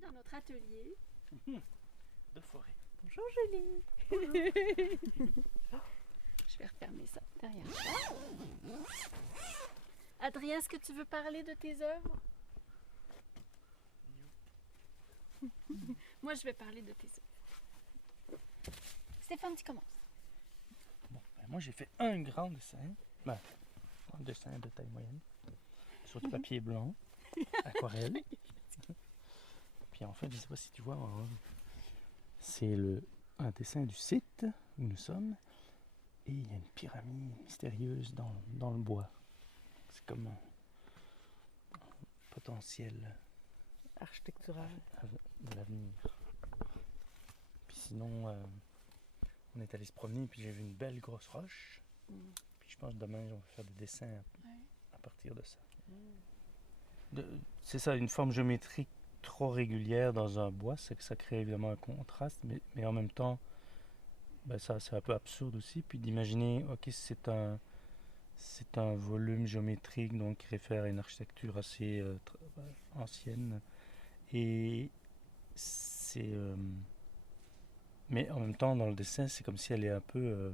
dans notre atelier de forêt. Bonjour Julie. Je vais refermer ça derrière toi. Adrien, est-ce que tu veux parler de tes œuvres? Moi, je vais parler de tes œuvres. Stéphane, tu commences. Bon, moi j'ai fait un grand dessin, un dessin de taille moyenne, sur du papier blanc, aquarelle. Puis en fait, je ne sais pas si tu vois, c'est un dessin du site où nous sommes, et il y a une pyramide mystérieuse dans le bois. C'est comme un potentiel architectural de l'avenir. Puis sinon, on est allé se promener, puis j'ai vu une belle grosse roche. Puis je pense que demain, on va faire des dessins à partir de ça. C'est ça, une forme géométrique trop régulière dans un bois, c'est que ça crée évidemment un contraste, mais en même temps, ça c'est un peu absurde aussi. Puis d'imaginer, ok, c'est un volume géométrique donc qui réfère à une architecture assez ancienne, et c'est mais en même temps dans le dessin c'est comme si elle est un peu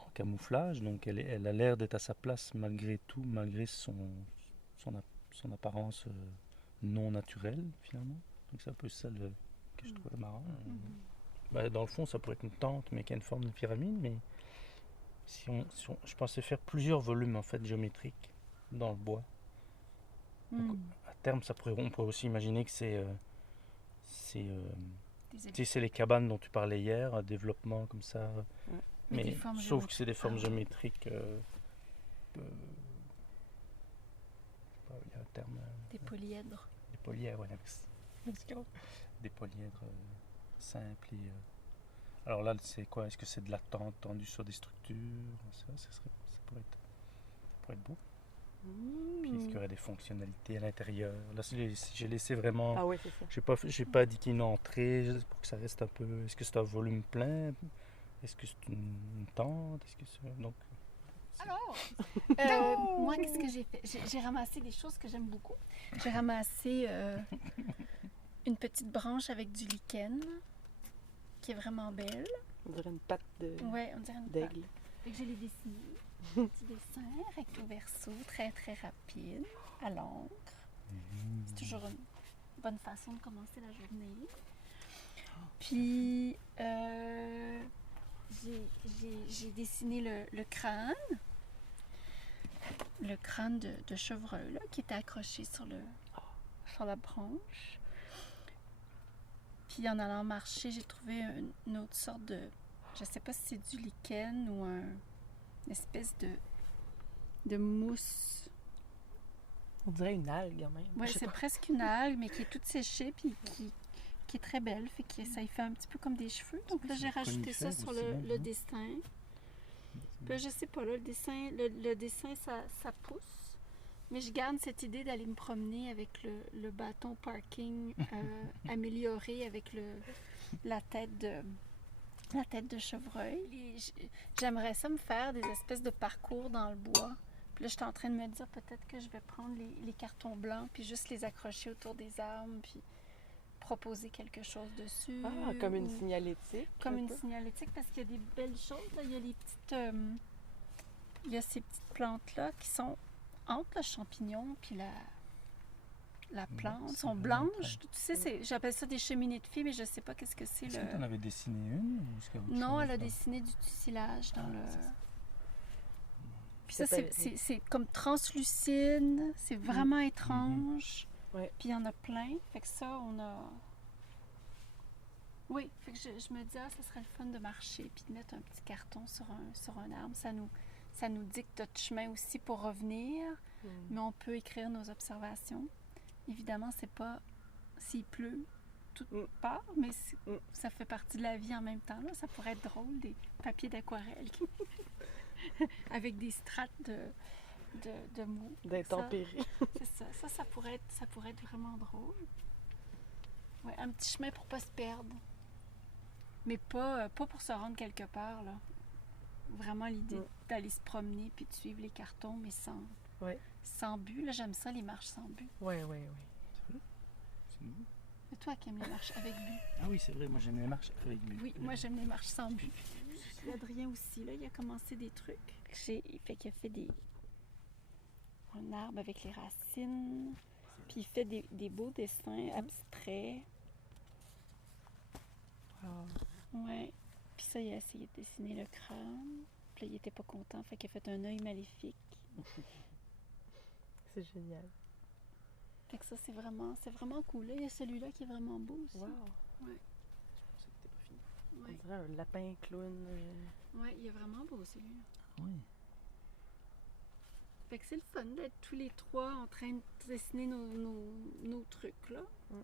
en camouflage, donc elle a l'air d'être à sa place malgré tout, malgré son apparence non naturelle finalement. Donc c'est un peu ça que je trouve marrant. Dans le fond ça pourrait être une tente mais qui a une forme de pyramide, mais je pensais faire plusieurs volumes en fait géométriques dans le bois. Donc, à terme, on pourrait aussi imaginer que c'est les cabanes dont tu parlais hier, un développement comme ça. Mais sauf que c'est des formes géométriques. Il y a un terme. Des polyèdres. Des polyèdres, voilà. Des polyèdres simples. Alors là, c'est quoi? Est-ce que c'est de la tente tendue sur des structures? Ça pourrait être beau. Puis est-ce qu'il y aurait des fonctionnalités à l'intérieur? Là, j'ai laissé vraiment. Ah oui, c'est ça. J'ai pas indiqué une entrée pour que ça reste un peu. Est-ce que c'est un volume plein? Est-ce que c'est une tente? Est-ce que c'est. Donc. Alors, moi, qu'est-ce que j'ai fait? J'ai ramassé des choses que j'aime beaucoup. J'ai ramassé une petite branche avec du lichen, qui est vraiment belle. On dirait une patte Ouais, on dirait une d'aigle. Fait que je l'ai dessiné. Petit dessin, recto verso, très très rapide, à l'encre. C'est toujours une bonne façon de commencer la journée. Puis, j'ai dessiné le crâne. Le crâne de chevreuil là, qui était accroché sur la branche. Puis en allant marcher, j'ai trouvé une autre sorte de... Je sais pas si c'est du lichen ou une espèce de mousse. On dirait une algue même. Oui, c'est presque une algue, mais qui est toute séchée puis qui est très belle. Fait que ça y fait un petit peu comme des cheveux. Donc là, j'ai rajouté ça sur le dessin. Puis là, je sais pas, là, le dessin, ça pousse. Mais je garde cette idée d'aller me promener avec le bâton parking amélioré avec la tête de chevreuil. Et j'aimerais ça me faire des espèces de parcours dans le bois. Puis là, j'étais en train de me dire peut-être que je vais prendre les cartons blancs puis juste les accrocher autour des arbres puis proposer quelque chose dessus. Ah, comme une signalétique. Comme une signalétique, parce qu'il y a des belles choses. Là. Il y a les petites... il y a ces petites plantes-là qui sont entre le champignon puis la plante. Elles sont blanches. Tu sais, j'appelle ça des cheminées de filles, mais je ne sais pas qu'est-ce que c'est. Est-ce que tu en avais dessiné une? Non, elle a dessiné du tuilage dans le... Puis ça, c'est comme translucide. C'est vraiment étrange. Ouais. Puis il y en a plein. Fait que ça, on a... Oui, fait que je me dis, ça serait le fun de marcher puis de mettre un petit carton sur un arbre. Ça nous dicte notre chemin aussi pour revenir, mais on peut écrire nos observations. Évidemment, c'est pas s'il pleut, tout part, mais ça fait partie de la vie en même temps. Là. Ça pourrait être drôle, des papiers d'aquarelle avec des strates de mou. D'intempéries. C'est ça. Ça pourrait être vraiment drôle. Ouais, un petit chemin pour pas se perdre. Mais pas pour se rendre quelque part, là. Vraiment l'idée d'aller se promener puis de suivre les cartons, mais sans but. Là, j'aime ça, les marches sans but. Oui. C'est nouveau. C'est toi qui aimes les marches avec but. Ah oui, c'est vrai, moi j'aime les marches avec but. Oui, moi j'aime les marches sans but. Adrien aussi, là, il a commencé des trucs. Fait qu'il a fait un arbre avec les racines. Puis il fait des beaux dessins abstraits. Wow. Ouais. Puis ça, il a essayé de dessiner le crâne. Puis là, il était pas content, fait qu'il a fait un œil maléfique. C'est génial. Fait que ça, c'est vraiment cool. Là, il y a celui-là qui est vraiment beau aussi. Wow. Ouais. Je pensais que c'était pas fini. On Ouais. dirait un lapin clown. Ouais, il est vraiment beau celui-là. Oui. Fait que c'est le fun d'être tous les trois en train de dessiner nos trucs, là. Mm.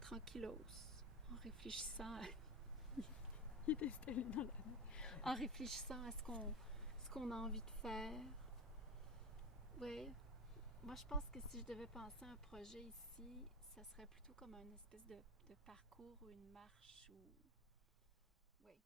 Tranquillos. En réfléchissant à... Il est installé dans la main. En réfléchissant à ce qu'on a envie de faire. Ouais. Moi, je pense que si je devais penser à un projet ici, ça serait plutôt comme une espèce de parcours ou une marche ou... Ouais.